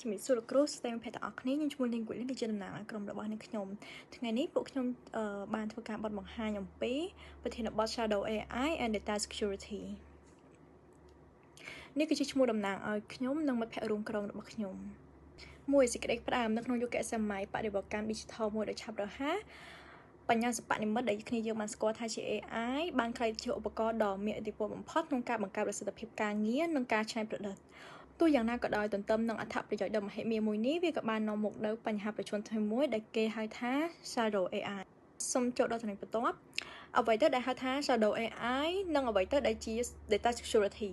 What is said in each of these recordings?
ជំរាបសួរលោកគ្រូស្ដីមិត្តភក្តិទាំងអស់គ្នាខ្ញុំឈ្មោះលីងគួយលីនជាតំណាងឲ្យក្រុមរបស់អ្នកខ្ញុំថ្ងៃនេះពួកខ្ញុំបានធ្វើការបទបង្ហាញអំពីប្រធានបទ Shadow AI and Data Security នេះគឺជាឈ្មោះតំណាងឲ្យខ្ញុំនិងមិត្តភក្តិរួមក្រុមរបស់ខ្ញុំមួយសេចក្តីផ្ដើមនៅក្នុងយុគសម័យបដិវត្តកម្ម Digital មួយដ៏ឆាប់រហ័សបញ្ញាសិប្បនិម្មិតដែលគ្នាយើងបានស្គាល់ថាជា AI បានក្លាយជាឧបករណ៍ដ៏មានឥទ្ធិពលបំផុតក្នុងការបង្កើតប្រសិទ្ធភាពការងារនិងការច្នៃប្រឌិតទោះយ៉ាងណាក៏ដោយទន្ទឹមនឹងអត្ថប្រយោជន៍ដ៏មហិមាមួយនេះវាក៏បាននាំមកនូវបញ្ហាប្រឈមថ្មីមួយដែលគេហៅថា Shadow AI សូមចូលដល់ចំណុចបន្ទាប់អ្វីទៅដែលហៅថា Shadow AI និងអ្វីទៅដែលជា Data Security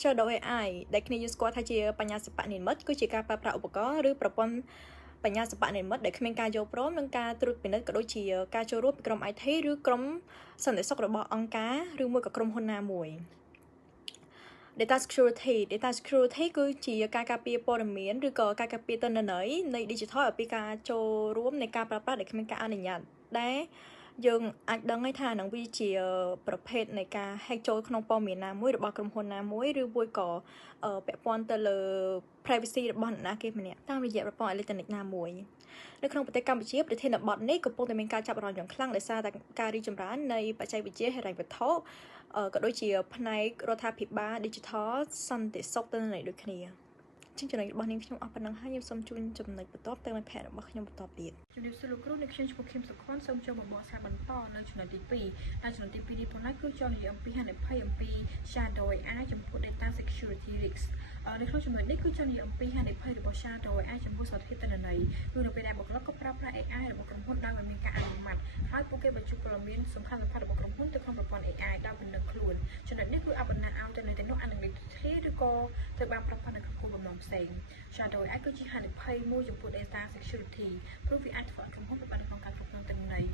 Shadow AI ដែលគ្នាយើងស្គាល់ថាជាបញ្ញាសិប្បនិម្មិតគឺជាការប្រើប្រាស់ឧបករណ៍ឬប្រព័ន្ធបញ្ញាសិប្បនិម្មិតដែលគ្មានការយល់ព្រមនិងការត្រួតពិនិត្យក៏ដូចជាការចូលរួមពីក្រុម IT ឬក្រុមសន្តិសុខរបស់អង្គការឬមួយក៏ក្រុមហ៊ុនណាមួយData Security គឺជាការការពារព័ត៌មានឬក៏ការការពារទិន្នន័យនៃ Digital ឲ្យពីការចូលរួមនៃការប្រើប្រាស់ដែលគ្មានការអនុញ្ញាតដែលយើងអាចដឹងថានឹងវាជាប្រភេទនៃការ hack ចូលក្នុងព័ត៌មានណាមួយរបស់ក្រុមហ៊ុនណាមួយឬមួយក៏ពាក់ព័ន្ធទៅលើ privacy របស់អ្នកណាគេម្នាក់តាមរយៈប្រព័ន្ធអេឡិចត្រូនិកណាមួយនៅក្នុងប្រទេសកម្ពុជាប្រធានបទនេះកំពុងតែមានការចាប់អារម្មណ៍យ៉ាងខ្លាំងដោយសារតែការរីកចម្រើននៃបច្ចេកវិទ្យាហិរញ្ញវត្ថុក៏ដូចជាផ្នែករដ្ឋាភិបាល Digital សន្តិសុខទិន្នន័យដូចគ្នាចំណុចរបស់នាងខ្ញុំអស់ប៉ុណ្ណឹងហើយខ្ញុំសូមជូនចំណុចបន្ទាប់ទៅមិត្តភក្តិរបស់ខ្ញុំបន្តទៀតជំរាបសួរលោកគ្រូអ្នកខ្ញុំឈ្មោះខឹមសុខុនសូមចូលមកបកស្រាយបន្តនៅចំណុចទី2ហើយចំណុចទី2នេះប៉ុណ្ណាគឺចូលនិយាយអំពីហានិភ័យអំពី Shadow AI ចំពោះ Data Security Risk នៅក្នុងចំណុចនេះគឺចូលនិយាយអំពីហានិភ័យរបស់ Shadow AI ចំពោះសុខភាពទិន្នន័យគឺនៅពេលដែលបុគ្គលិកក៏ប្រើប្រាស់ AI របស់ក្រុមហ៊ុនដោយមិនមានការអនុម័តហើយពួកគេបញ្ជូនព័ត៌មានសំខាន់ៗរបស់ក្រុមហ៊ុនទៅក្នុងប្រព័ន្ធ AI ដោយមិនដឹងខ្លួនចំណុចនេះគឺអបអរណាឲ្យទៅលើទាំងនោះអានឹងលេខធាឬក៏ត្រូវបានប្រើប្រាស់នៅក្នុងគោលបំណងផ្សេង Shadow AI គឺជាហានិភ័យមួយចំពោះ Data Security ព្រោះវាអាចធ្វើឲ្យក្រុមហ៊ុនពិបាកក្នុងការគ្រប់គ្រងទិន្នន័យ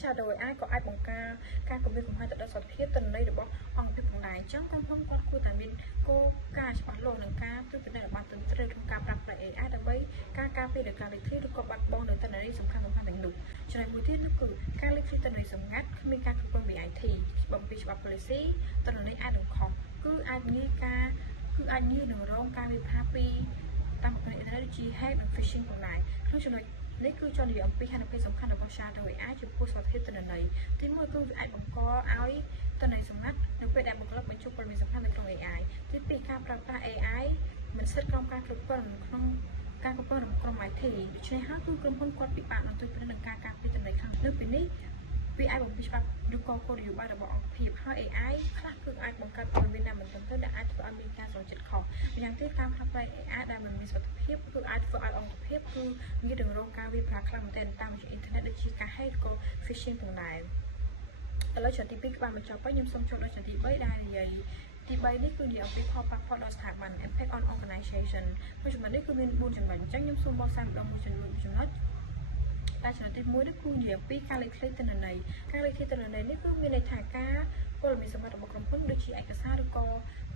Shadow AI ក៏អាចបង្ការការគំរាមកំហែងទៅដល់សុខភាពទិន្នន័យរបស់អង្គភាពផងដែរអញ្ចឹងក្រុមហ៊ុនគាត់គួរតែមានគោលការណ៍ច្បាស់លាស់និងការត្រួតពិនិត្យឲ្យបានត្រឹមត្រូវក្នុងការប្រើប្រាស់ AI ដើម្បីការពារដោយការលេចធ្លាយឬក៏បាត់បង់នៅទិន្នន័យសំខាន់ៗទាំងនោះចំណុចមួយទៀតនោះគឺការលេចធ្លាយទិន្នន័យសម្ងាត់គ្មានការគ្រប់គ្រងពី IT បំពីច្បាប់ policy ទិន្នន័យអាចនឹងខុសគឺអាចងាយនឹងរងការវាយប្រហារពីតាមប្រព័ន្ធអ៊ីនធឺណិតដូចជា hack និង phishing ផងដែរក្នុងចំណុចនេះគឺចូលនិយាយអំពីហានិភ័យសំខាន់របស់ Shadow AI ចំពោះសុខភាពទិន្នន័យទី1គឺវាអាចបង្កឲ្យទិន្នន័យសម្ងាត់នៅពេលដែលបុគ្គលិកបញ្ជូនព័ត៌មានសំខាន់នៅក្នុង AI ទី2ការប្រើប្រាស់ AI មិនស្ថិតក្រោមការគ្រប់គ្រងក្នុងការគ្រប់គ្រងរបស់ក្រុម IT ដូច្នេះហើយគឺក្រុមហ៊ុនគាត់ពិបាកនឹងត្រួតពិនិត្យនឹងការការពារទិន្នន័យខាងលើពីនេះវាអាចបំពេញច្បាប់ឬក៏គោលនយោបាយរបស់អង្គភាពហើយ AI ខ្លះគឺអាចបង្កើតព័ត៌មានដែលមិនត្រឹមត្រូវដែលអាចធ្វើឲ្យមានការសម្រេចចិត្តខុសម្យ៉ាងទៀតការប្រើប្រាស់ AI ដែលមិនមានសុវត្ថិភាពគឺអាចធ្វើឲ្យអង្គភាពគឺងាយនឹងរងការវាយប្រហារខ្លាំងមែនទែនតាមរយៈអ៊ីនធឺណិតដូចជាការ hack ឬក៏ phishing ផងដែរឥឡូវចំណុចទី2គឺបានបញ្ចប់ហើយខ្ញុំសូមចូលដល់ចំណុចទី3ដែលនិយាយទី3នេះគឺនិយាយអំពីផលប៉ះពាល់ដល់ស្ថាប័ន impact on organization ក្នុងចំណុចនេះគឺមាន4ចំណុចអញ្ចឹងខ្ញុំសូមបកស្រាយម្ដងមួយចំណុចតែចំណុចទី1នេះគឺនិយាយអំពីការលេចធ្លាយទិន្នន័យការលេចធ្លាយទិន្នន័យនេះគឺមានន័យថាការព័ត៌មានសម្បត្តិរបស់ក្រុមហ៊ុនដូចជាឯកសារឬក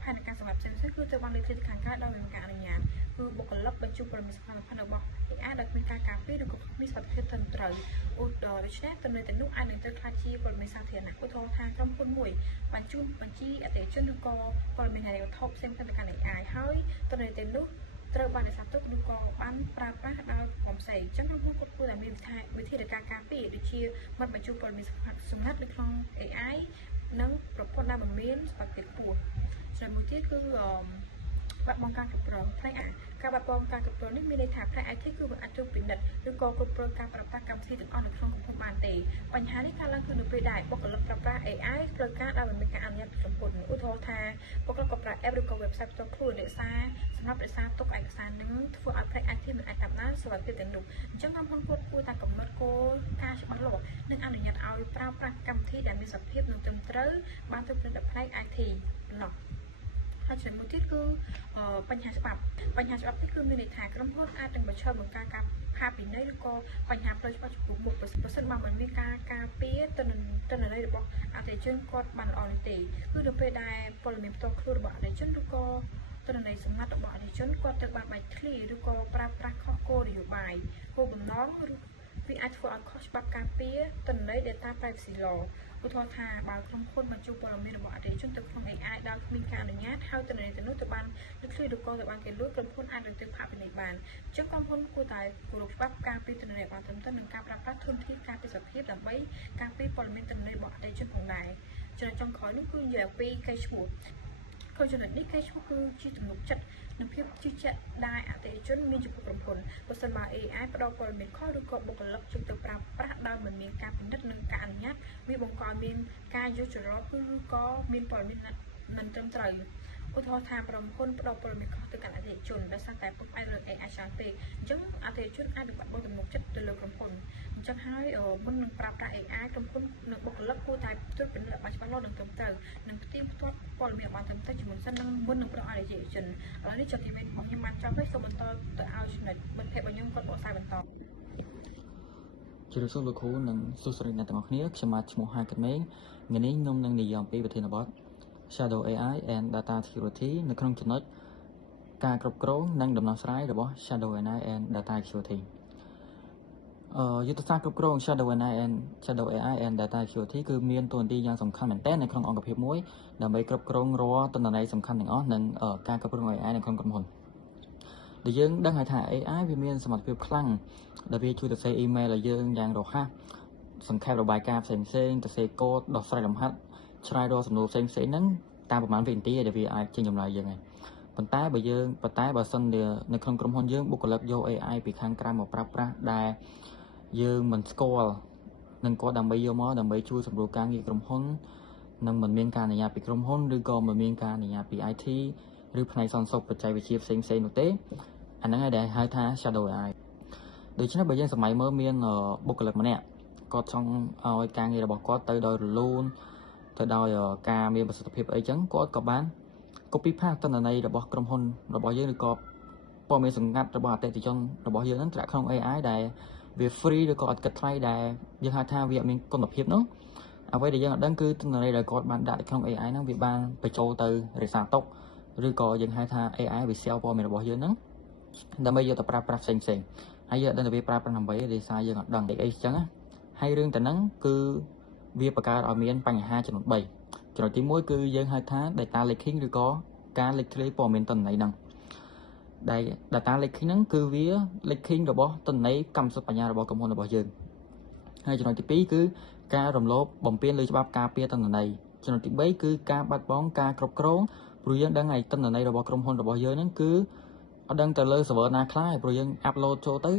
៏ផែនការសម្រាប់ផ្សេងៗគឺត្រូវបានលេចធ្លាយខាងក្រៅដោយមិនមានការអនុញ្ញាតគឺបុគ្គលិកបញ្ជូនព័ត៌មានសំខាន់ៗរបស់ AI ដោយគ្មានការការពារឬក៏មានសុវត្ថិភាពត្រឹមត្រូវដូច្នេះទិន្នន័យទាំងនោះអាចនឹងត្រូវក្លាយជាព័ត៌មានសាធារណៈឧទាហរណ៍ថាក្រុមហ៊ុនមួយបញ្ជូនបញ្ជីអតិថិជនឬក៏ព័ត៌មានហិរញ្ញវត្ថុផ្សេងៗទៅកាន់ AI ហើយទិន្នន័យទាំងនោះត្រូវបានរក្សាទុកឬក៏បានប្រើប្រាស់ដោយក្រុមផ្សេងអញ្ចឹងក្រុមហ៊ុនគាត់គួរតែមានវិធីការពារដូចជាមិនបញ្ជូនព័ត៌មានសម្ងាត់នៅក្នុង AI និងប្រព័ន្ធដែលមិនមានសុវត្ថិភាពខ្ពស់ចំណុចមួយទៀតគឺបាត់បង់ការគ្រប់គ្រងផ្នែកការបាត់បង់ការគ្រប់គ្រងនេះមានន័យថាផ្នែក IT គឺមិនអាចត្រួតពិនិត្យឬក៏គ្រប់គ្រងការប្រើប្រាស់កម្មវិធីទាំងអស់នៅក្នុងក្រុមហ៊ុនបានទេបញ្ហានេះកើតឡើងគឺនៅពេលដែលបុគ្គលិកប្រើប្រាស់ AI ត្រូវការដោយមិនមានការអនុញ្ញាតពីក្រុមហ៊ុនឧទាហរណ៍ថាបុគ្គលិកប្រើប្រាស់ app ឬក៏ website ផ្ទាល់ខ្លួនសម្រាប់រក្សាទុកឯកសារនឹងធ្វើឲ្យផ្នែក IT មិនអាចតាមដានសុវត្ថិភាពទាំងនោះអញ្ចឹងក្រុមហ៊ុនគួរតែកំណត់គោលការណ៍ច្បាស់លាស់និងអនុញ្ញាតឲ្យប្រើប្រាស់កម្មវិធីដែលមានសុវត្ថិភាពនិងត្រឹមត្រូវបានត្រួតពិនិត្យដោយផ្នែក IT ប៉ុណ្ណោះហើយចំណុចមួយទៀតគឺបញ្ហាច្បាប់នេះគឺមានន័យថាក្រុមហ៊ុនអាចនឹងប្រឈមនឹងការផាកពិន័យឬក៏បញ្ហាផ្លូវច្បាប់ចំពោះមុខប្រសិនបើមិនមានការការពារទិន្នន័យរបស់អតិថិជនគាត់បានល្អនេះទេគឺនៅពេលដែលព័ត៌មានផ្ទាល់ខ្លួនរបស់អតិថិជនឬក៏ទិន្នន័យសម្ងាត់របស់អតិថិជនគាត់ត្រូវបានបែកធ្លាយឬក៏ប្រើប្រាស់ខុសគោលនយោបាយគោលបំណងឬវាអាចធ្វើឲ្យខុសច្បាប់ការពារទិន្នន័យ Data Privacy Law ឧទាហរណ៍ថាបើក្រុមហ៊ុនបញ្ជូនព័ត៌មានរបស់អតិថិជនទៅក្នុង AI ដោយគ្មានការអនុញ្ញាតហើយទិន្នន័យទាំងនោះទៅបានលុបឃ្លីឬក៏ទៅបានគេលួចក្រុមហ៊ុនអាចរកទិដ្ឋាភិបាលបានអញ្ចឹងក្រុមហ៊ុនគួរតែគោរពច្បាប់ការពារទិន្នន័យបានត្រឹមត្រូវនិងការប្រើប្រាស់ធនធានការពិសោធន៍ភាពដើម្បីការពារព័ត៌មានទិន្នន័យរបស់អតិថិជនផងដែរចំណុចចុងក្រោយនោះគឺនិយាយពីកេរ្តិ៍ឈ្មោះក្នុងចំណុចនេះកេរ្តិ៍ឈ្មោះគឺជាទំនុកចិត្តនិងភាពជឿជាក់ដែលអតិថិជនមានចំពោះក្រុមហ៊ុនបើសិនបើ AI ផ្ដល់ព័ត៌មានខុសឬក៏បុគ្គលិកយកទៅប្រើប្រាស់ដោយមិនមានការពិនិត្យនិងការអនុញ្ញាតវាបង្កឲ្យមានការយល់ច្រឡំឬក៏មានព័ត៌មានមិនត្រឹមត្រូវឧទាហរណ៍ថាក្រុមហ៊ុនផ្ដល់ព័ត៌មានខុសទៅកាន់អតិថិជនដោយសារតែពុកអាចលើ AI ច្រើនពេកអញ្ចឹងអតិថិជនអាចនឹងបាត់បង់ទំនុកចិត្តទៅលើក្រុមហ៊ុនអញ្ចឹងហើយមុននឹងប្រើប្រាស់ AI ក្រុមហ៊ុននិងបុគ្គលិកគួរតែត្រួតពិនិត្យឲ្យច្បាស់លាស់និងត្រឹមត្រូវនិងផ្ទៀងផ្ទាត់ព័ត៌មានបានត្រឹមត្រូវជាមុនសិននឹងមុននឹងផ្ដល់ឲ្យអតិថិជនឥឡូវនេះចុះទីមេរបស់ខ្ញុំបានចប់ហើយសូមបន្តទៅឲ្យចំណុចមិត្តភ័ក្តិរបស់ខ្ញុំគាត់បកស្រាយបន្តជម្រាបសួរលោកគ្រូនិងសួស្តីអ្នកទាំងអស់គ្នាខ្ញុំបាទឈ្មោះហាកិតមេងថ្ងៃនេះខ្ញុំនឹងនិយាយអំពីប្រធានបទ Shadow AI and Data Security នៅក្នុងចំណុចការគ្រប់គ្រងនិងដំណោះស្រាយរបស់ Shadow AI and Data Security យុទ្ធសាស្ត្រគ្រប់គ្រង Shadow AI and Data Security គឺមានតួនាទីយ៉ាងសំខាន់មែនទែននៅក្នុងអង្គភាពមួយដើម្បីគ្រប់គ្រងរាល់ទិន្នន័យសំខាន់ទាំងអស់និងការគ្រប់គ្រង AI នៅក្នុងក្រុមហ៊ុនដែលយើងដឹងហើយថា AI វាមានសមត្ថភាពខ្លាំងដែលវាជួយទៅសេ email ឲ្យយើងយ៉ាងរហ័សសង្ខេបរបាយការណ៍ផ្សេងៗទៅសេកូដដោះស្រាយលំហាត់ឆ្លើយរាល់សំណួរផ្សេងៗហ្នឹងតាមប្រហែលវិនាទីដែលវាអាចចេញចម្លើយយើងហើយប៉ុន្តែបើសិននៅក្នុងក្រុមហ៊ុនយើងបុគ្គលិកយក AI ពីខាងក្រៅមកប្រើប្រាស់ដែលយើងមិនស្គាល់នឹងគាត់ដើម្បីយកមកដើម្បីជួយសម្រួលការងារក្រុមហ៊ុននឹងមិនមានការអនុញ្ញាតពីក្រុមហ៊ុនឬក៏មិនមានការអនុញ្ញាតពី IT ឬផ្នែកសន្តិសុខបច្ចេកវិទ្យាផ្សេងៗនោះទេអាហ្នឹងហើយដែលហៅថា Shadow AI ដូច្នេះបើយើងសម័យមើលមានបុគ្គលិកម្នាក់គាត់ចង់ឲ្យការងាររបស់គាត់ទៅដោយរលូនទៅដោយការមានប្រសិទ្ធភាពអីចឹងគាត់ក៏បាន copy paste ទិន្នន័យរបស់ក្រុមហ៊ុនរបស់យើងឬក៏ព័ត៌មានសម្ងាត់របស់អតិថិជនរបស់យើងហ្នឹងត្រាក់ក្នុង AI ដែលវា free ឬក៏អត់គិតថ្លៃដែលយើងហៅថាវាមានគុណភាពនោះអ្វីដែលយើងអត់ដឹងគឺទិន្នន័យដែលគាត់បានដាក់នៅក្នុង AI ហ្នឹងវាបានបញ្ចូលទៅរក្សាទុកឬក៏យើងហៅថា AI វា share ព័ត៌មានរបស់យើងហ្នឹងដើម្បីយកទៅប្រើប្រាស់ផ្សេងៗហើយយើងអត់ដឹងថាវាប្រើប្រាស់ដើម្បីដោយសារយើងអត់ដឹងអីចឹងណាហើយរឿងតែហ្នឹងគឺវាបង្កើតឲ្យមានបញ្ហាចំនួន3ចំណុចទី1គឺយើងហៅថា data leaking ឬក៏ការលេចធ្លាយព័ត៌មានទិន្នន័យហ្នឹងដែល data leaking ហ្នឹងគឺវា leaking របស់ទិន្នន័យកម្មសិទ្ធិបញ្ញារបស់ក្រុមហ៊ុនរបស់យើងហើយចំណុចទី2គឺការរំលោភបំពានលើច្បាប់ការពារទិន្នន័យចំណុចទី3គឺការបាត់បង់ការគ្រប់គ្រងព្រោះយើងដឹងហើយទិន្នន័យរបស់ក្រុមហ៊ុនរបស់យើងហ្នឹងគឺអត់ដឹងទៅលើ server ណាខ្លះព្រោះយើង upload ចូលទៅ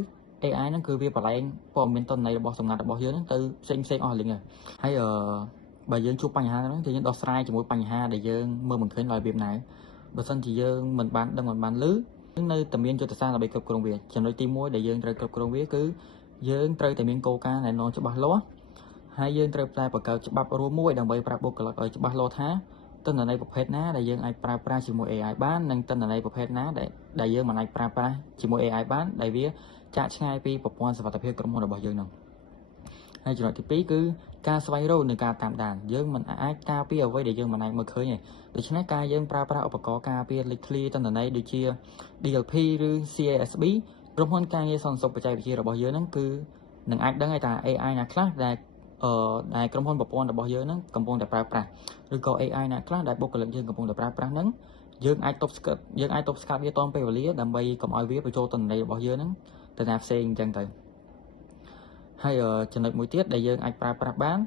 AI ហ្នឹងគឺវាបលែងព័ត៌មានទិន្នន័យរបស់សម្ងាត់របស់យើងហ្នឹងទៅផ្សេងអស់លីងហើយបើយើងជួបបញ្ហាហ្នឹងគឺយើងដោះស្រាយជាមួយបញ្ហាដែលយើងមើលមិនឃើញឡើយរបៀបណាបើសិនជាយើងមិនបានដឹងមិនបានឮនឹងនៅតែមានយុទ្ធសាស្ត្រដើម្បីគ្រប់គ្រងវាចំណុចទី1ដែលយើងត្រូវគ្រប់គ្រងវាគឺយើងត្រូវតែមានគោលការណ៍ណែនាំច្បាស់លាស់ហើយយើងត្រូវតែបង្កើតច្បាប់រួមមួយដើម្បីប្រាប់បុគ្គលិកឲ្យច្បាស់លាស់ថាទិន្នន័យប្រភេទណាដែលយើងអាចប្រើប្រាស់ជាមួយ AI បាននិងទិន្នន័យប្រភេទណាដែលយើងមិនអាចប្រើប្រាស់ជាមួយ AI បានដែលវាចាក់ឆ្ងាយពីប្រព័ន្ធសុវត្ថិភាពក្រុមហ៊ុនរបស់យើងហ្នឹងហើយចំណុចទី2គឺការស្វែងរកនិងការតាមដានយើងមិនអាចការពារអ្វីដែលយើងមិនអាចមើលឃើញទេដូច្នេះការយើងប្រើប្រាស់ឧបករណ៍ការពារលេចធ្លាយទិន្នន័យដូចជា DLP ឬ CASB ក្រុមហ៊ុនការងារសន្តិសុខបច្ចេកវិទ្យារបស់យើងហ្នឹងគឺនឹងអាចដឹងថា AI ណាខ្លះដែលក្រុមហ៊ុនប្រព័ន្ធរបស់យើងហ្នឹងកំពុងតែប្រើប្រាស់ឬក៏ AI ណាខ្លះដែលបុគ្គលិកយើងកំពុងតែប្រើប្រាស់ហ្នឹងយើងអាចទប់ស្កាត់វាទាន់ពេលវេលាដើម្បីកុំឲ្យវាបញ្ចូលទិន្នន័យរបស់យើងហ្នឹងទៅណាផ្សេងអញ្ចឹងទៅហើយចំណុចមួយទៀតដែលយើងអាចប្រើប្រាស់បាន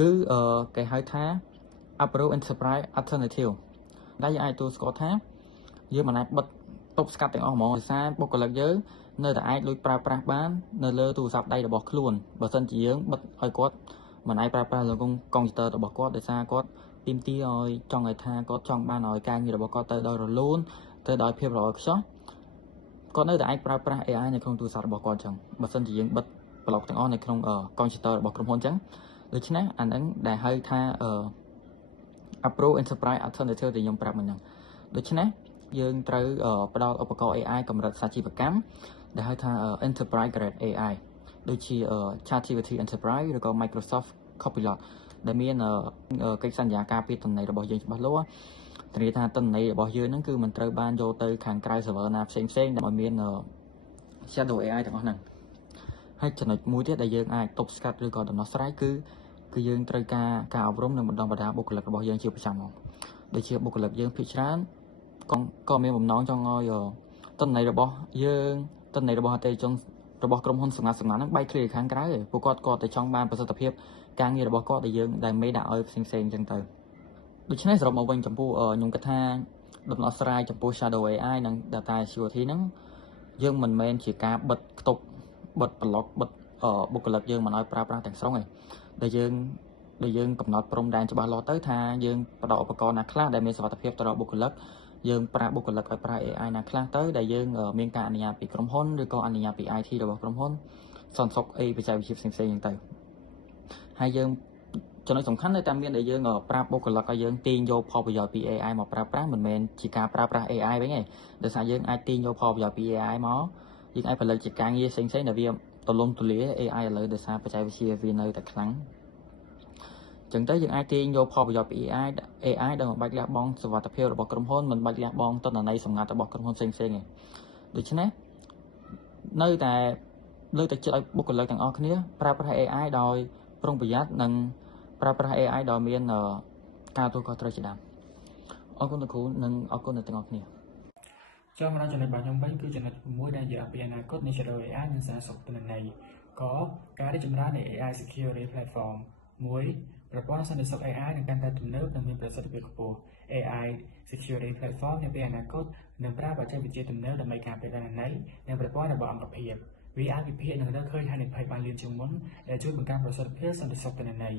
គឺគេហៅថា Approach Enterprise Alternative ដែលយើងអាចទទួលស្គាល់ថាយើងមិនអាចបិទទប់ស្កាត់ទាំងអស់ហ្មងដោយសារបុគ្គលិកយើងនៅតែអាចលួចប្រើប្រាស់បាននៅលើទូរស័ព្ទដៃរបស់ខ្លួនបើសិនជាយើងបិទឲ្យគាត់មិនអាចប្រើប្រាស់លើកុំព្យូទ័ររបស់គាត់ដោយសារគាត់ទាមទារឲ្យចង់ឲ្យថាគាត់ចង់បានឲ្យការងាររបស់គាត់ទៅដោយរលូនទៅដោយភាពល្អឥតខ្ចោះគាត់នៅតែអាចប្រើប្រាស់ AI នៅក្នុងទូរស័ព្ទរបស់គាត់អញ្ចឹងបើសិនជាយើងបិទប្លុកទាំងអស់នៅក្នុងកុំព្យូទ័ររបស់ក្រុមហ៊ុនអញ្ចឹងដូច្នេះអាហ្នឹងដែលហៅថា Approach Enterprise Alternative ដែលខ្ញុំប្រាប់មិញហ្នឹងដូច្នេះយើងត្រូវផ្ដល់ឧបករណ៍ AI កម្រិតសាជីវកម្មដែលហៅថា Enterprise Grade AI ដូចជា ChatGPT Enterprise ឬក៏ Microsoft Copilot ដែលមានកិច្ចសន្យាការពារទិន្នន័យរបស់យើងច្បាស់លាស់ធានាថាទិន្នន័យរបស់យើងហ្នឹងគឺមិនត្រូវបានយកទៅខាងក្រៅ server ណាផ្សេងដើម្បីមាន Shadow AI ទាំងអស់ហ្នឹងហើយចំណុចមួយទៀតដែលយើងអាចទប់ស្កាត់ឬក៏ដំណោះស្រាយគឺ គឺយើងត្រូវការអប់រំនិងបណ្ដុះបណ្ដាលបុគ្គលិករបស់យើងជាប្រចាំមកដូចជាបុគ្គលិកយើងភាគច្រើនក៏មានបំណងចង់ឲ្យទិន្នន័យរបស់យើងទិន្នន័យរបស់អតិថិជនរបស់ក្រុមហ៊ុនសម្ងាត់ហ្នឹងបែកគ្នាខាងក្រៅឯងពួកគាត់តែចង់បានប្រសិទ្ធភាពការងាររបស់គាត់ដែលយើងដែលមេដាក់ឲ្យផ្សេងៗអញ្ចឹងទៅដូច្នេះសរុបមកវិញចំពោះខ្ញុំគិតថាដំណោះស្រាយចំពោះ Shadow AI និង Data Security ហ្នឹងយើងមិនមែនជាការបិទគប់បិទប្លុកបិទបុគ្គលិកយើងមិនឲ្យប្រើប្រាស់ទាំងស្រុងឯងដែលយើងកំណត់ព្រំដែនច្បាស់លាស់ទៅថាយើងផ្ដល់ឧបករណ៍ណាខ្លះដែលមានសុវត្ថិភាពទៅដល់បុគ្គលិកយើងប្រើបុគ្គលិកឲ្យប្រើ AI ណាខ្លះទៅដែលយើងមានការអនុញ្ញាតពីក្រុមហ៊ុនឬក៏អនុញ្ញាតពី IT របស់ក្រុមហ៊ុនសន្តិសុខបច្ចេកវិទ្យាផ្សេងៗហ្នឹងទៅហើយយើងចំណុចសំខាន់នៅតែមានដែលយើងប្រាប់បុគ្គលិកឲ្យយើងទាញយកផលប្រយោជន៍ពី AI មកប្រើប្រាស់មិនមែនជាការប្រើប្រាស់ AI វិញទេដោយសារយើងអាចទាញយកផលប្រយោជន៍ពី AI មកយើងអាចផលិតជាការងារផ្សេងៗដែលវាទូលំទូលាយ AI ឥឡូវដោយសារបច្ចេកវិទ្យាវានៅតែខ្លាំងចឹងទៅយើងអាចទាញយកផលប្រយោជន៍ពី AI ដែលមិនបាច់លះបង់សុវត្ថិភាពរបស់ក្រុមហ៊ុនមិនបាច់លះបង់ទិន្នន័យសម្ងាត់របស់ក្រុមហ៊ុនផ្សេងៗទេដូច្នេះនៅតែលើកទឹកចិត្តឲ្យបុគ្គលិកទាំងអស់គ្នាប្រើប្រាស់ AI ដោយប្រុងប្រយ័ត្ននិងប្រើប្រាស់ AI ដោយមានការទទួលខុសត្រូវជាដើមអរគុណលោកគ្រូនិងអរគុណអ្នកទាំងអស់គ្នាចូលមកដល់ចំណុចរបស់ខ្ញុំវិញគឺចំណុច6ដែលនិយាយពីអនាគតនៃ Shadow AI និងសារសុខទិន្នន័យក៏ការរីកចម្រើននៃ AI Security Platform 1ប្រព័ន្ធសន្តិសុខ AI នឹងកាន់តែទំនើបនិងមានប្រសិទ្ធភាពខ្ពស់ AI Security Platform នាពេលអនាគតនឹងប្រើបច្ចេកវិទ្យាទំនើបដើម្បីការពារទិន្នន័យនិងប្រព័ន្ធរបស់អង្គភាពវាអាចវិភាគនិងរកឃើញហានិភ័យបានលឿនជាងមុនដែលជួយបង្កើនប្រសិទ្ធភាពសន្តិសុខទិន្នន័យ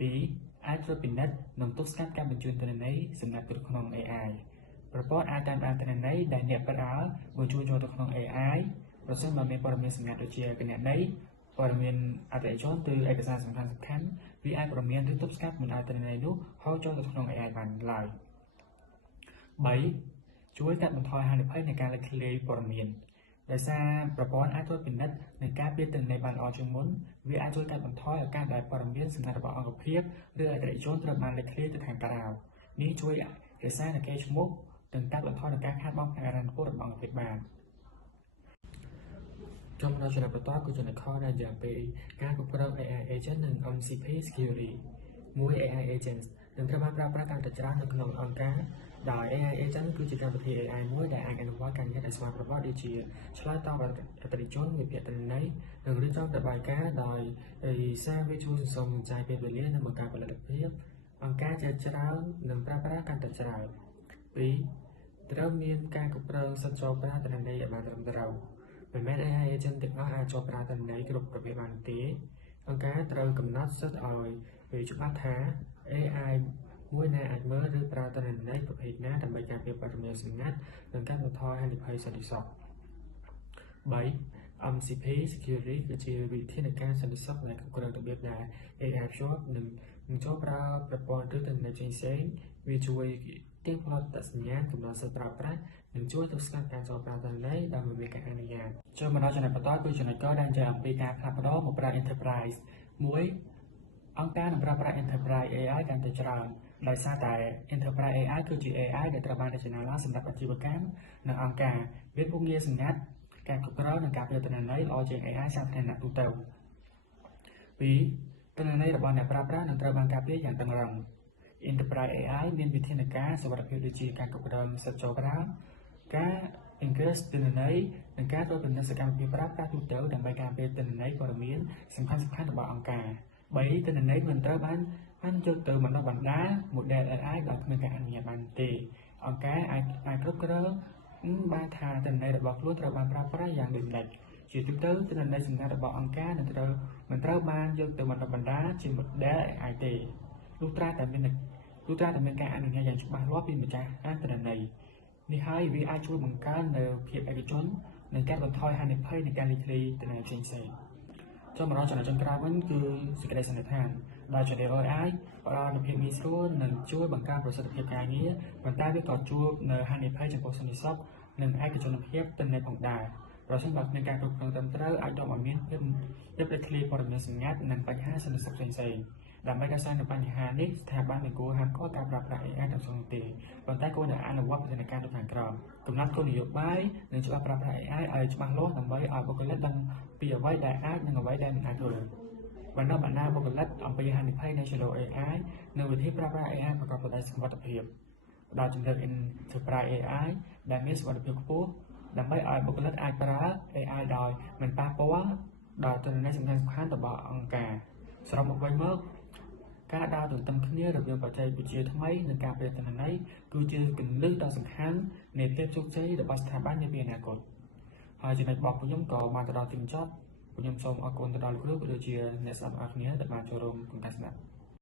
2អាចត្រួតពិនិត្យនិងទប់ស្កាត់ការបញ្ជូនទិន្នន័យសម្រាប់ទៅក្នុង AI ប្រព័ន្ធអាចតាមដានទិន្នន័យដែលអ្នកប្រើបញ្ជូនចូលទៅក្នុង AI ប្រសិនបើមានព័ត៌មានសម្ងាត់ដូចជាគណនីព័ត៌មានអតិថិជនឬឯកសារសំខាន់ៗវាអាចព្រមានឬទប់ស្កាត់មិនឲ្យទិន្នន័យនោះហូរចូលទៅក្នុង AI បានឡើយ3ជួយកាត់បន្ថយហានិភ័យនៃការលេចធ្លាយព័ត៌មានដោយសារប្រព័ន្ធអាចត្រួតពិនិត្យនិងការពារទិន្នន័យបានល្អជាងមុនវាអាចជួយកាត់បន្ថយឱកាសដែលព័ត៌មានសម្ងាត់របស់អង្គភាពឬអតិថិជនត្រូវបានលេចធ្លាយទៅខាងក្រៅនេះជួយរក្សានូវកេរ្តិ៍ឈ្មោះនិងកាត់បន្ថយនឹងការខាតបង់ផ្នែកអនាគតរបស់អង្គភាពបានចំណាយចំណុចបន្តគឺចំណុចខដែលនិយាយពីការគ្រប់គ្រង AI agent និង MCP security 1 AI agent នឹងត្រូវបានប្រើប្រាស់កាន់តែច្រើននៅក្នុងអង្គការដោយ AI agent គឺជាកម្មវិធី AI មួយដែលអាចអនុវត្តការងារដោយស្វ័យប្រវត្តិដូចជាឆ្លើយតបអតិថិជនវិភាគទិន្នន័យនិងរៀបចំរបាយការណ៍ដោយសារវាជួយសន្សំសំចៃពេលវេលានិងបង្កើនផលិតភាពអង្គការជាច្រើននឹងប្រើប្រាស់កាន់តែច្រើន2ត្រូវមានការគ្រប់គ្រងសិទ្ធិចូលប្រើទិន្នន័យឲ្យបានត្រឹមត្រូវមិនមែន AI agent ទាំងអស់អាចចូលប្រើទិន្នន័យគ្រប់ប្រភេទបានទេអង្គការត្រូវកំណត់សិទ្ធិឲ្យវាច្បាស់ថា AI មួយណាអាចមើលឬប្រើទិន្នន័យប្រភេទណាដើម្បីការពារព័ត៌មានសម្ងាត់និងកាត់បន្ថយហានិភ័យសន្តិសុខ3 MCP security គឺជាវិធានការសន្តិសុខដែលគ្រប់គ្រងរបៀបដែល AI ជាប់និងចូលប្រើប្រព័ន្ធឬទិន្នន័យផ្សេងៗវាជួយទៀងផ្លត់អត្តសញ្ញាណកំណត់សិទ្ធិប្រើប្រាស់និងជួយទប់ស្កាត់ការចូលប្រើទិន្នន័យដែលមិនមានការអនុញ្ញាតចូលមកដល់ចំណុចបន្តគឺចំណុចកដែលនិយាយអំពីការផ្លាស់ប្ដូរមកប្រើ Enterprise 1អង្គការនឹងប្រើប្រាស់ Enterprise AI កាន់តែច្រើនដោយសារតែ Enterprise AI គឺជា AI ដែលត្រូវបានរចនាឡើងសម្រាប់អាជីវកម្មនិងអង្គការវាពុំងាយសម្ងាត់ការគ្រប់គ្រងនិងការពារទិន្នន័យល្អជាង AI សាធារណៈទូទៅ2ទិន្នន័យរបស់អ្នកប្រើប្រាស់នឹងត្រូវបានការពារយ៉ាងតឹងរ៉ឹង Enterprise AI មានវិធានការសុវត្ថិភាពដូចជាការគ្រប់គ្រងសិទ្ធិចូលប្រើការ encrypt ទិន្នន័យនិងការត្រួតពិនិត្យសកម្មភាពប្រើប្រាស់ទូទៅដើម្បីការពារទិន្នន័យព័ត៌មានសំខាន់ៗរបស់អង្គការ3ទិន្នន័យមិនត្រូវបានយកទៅបណ្ដុះបណ្ដាល model AI ដោយគ្មានការអនុញ្ញាតបានទេអង្គការអាចគ្រប់គ្រងបានថាទិន្នន័យរបស់ខ្លួនត្រូវបានប្រើប្រាស់យ៉ាងដូចនេះជាទូទៅទិន្នន័យសម្ងាត់របស់អង្គការមិនត្រូវបានយកទៅបណ្ដុះបណ្ដាលជា model AI ទេលុះត្រាតែមានការអនុញ្ញាតយ៉ាងច្បាស់លាស់ពីម្ចាស់ទិន្នន័យនេះហើយវាអាចជួយបង្កើននូវភាពឯកជននិងកាត់បន្ថយហានិភ័យនៃការលេចធ្លាយទិន្នន័យផ្សេងៗចូលមកដល់ចំណុចចុងក្រោយវិញគឺសេចក្តីសន្និដ្ឋានដោយ Shadow AI ផ្ដល់នូវភាពងាយស្រួលនិងជួយបង្កើនប្រសិទ្ធភាពការងារប៉ុន្តែវាក៏ជួបនូវហានិភ័យចំពោះសន្តិសុខនិងឯកជនភាពទិន្នន័យផងដែរប្រសិនបើគ្មានការគ្រប់គ្រងត្រឹមត្រូវអាចនាំឲ្យមានភាពលេចធ្លាយព័ត៌មានសម្ងាត់និងបញ្ហាសន្តិសុខផ្សេងៗដើម្បីដោះស្រាយនូវបញ្ហានេះស្ថាប័នមិនគួរហាមឃាត់ការប្រើប្រាស់ AI ទាំងស្រុងទេប៉ុន្តែគួរតែអនុវត្តវិធានការដូចខាងក្រោមកំណត់គោលនយោបាយនិងច្បាប់ប្រើប្រាស់ AI ឲ្យច្បាស់លាស់ដើម្បីឲ្យបុគ្គលិកដឹងពីអ្វីដែលអាចនិងអ្វីដែលមិនអាចធ្វើ បណ្ដុះបណ្ដាលបុគ្គលិកអំពីហានិភ័យនៃ Shadow AI និងវិធីប្រើប្រាស់ AI ប្រកបដោយសុវត្ថិភាពផ្ដល់ជំរឿន Enterprise AI ដែលមានសុវត្ថិភាពខ្ពស់ដើម្បីឲ្យបុគ្គលិកអាចប្រើ AI ដោយមិនប៉ះពាល់ដល់ទិន្នន័យសំខាន់ៗរបស់អង្គការសរុបមកវិញមកការដើរទន្ទឹមគ្នារវាងបច្ចេកវិទ្យាថ្មីនិងការប្រែទិន្នន័យគឺជាគន្លឹះដ៏សំខាន់នៃភាពជោគជ័យរបស់ស្ថាប័ននាពេលអនាគតហើយចំណុចរបស់ពួកខ្ញុំក៏បានទៅដល់ទីបញ្ចប់ពួកខ្ញុំសូមអរគុណទៅដល់លោកគ្រូក៏ដូចជាអ្នកស្ដាប់ទាំងអស់គ្នាដែលបានចូលរួមក្នុងការស្ដាប់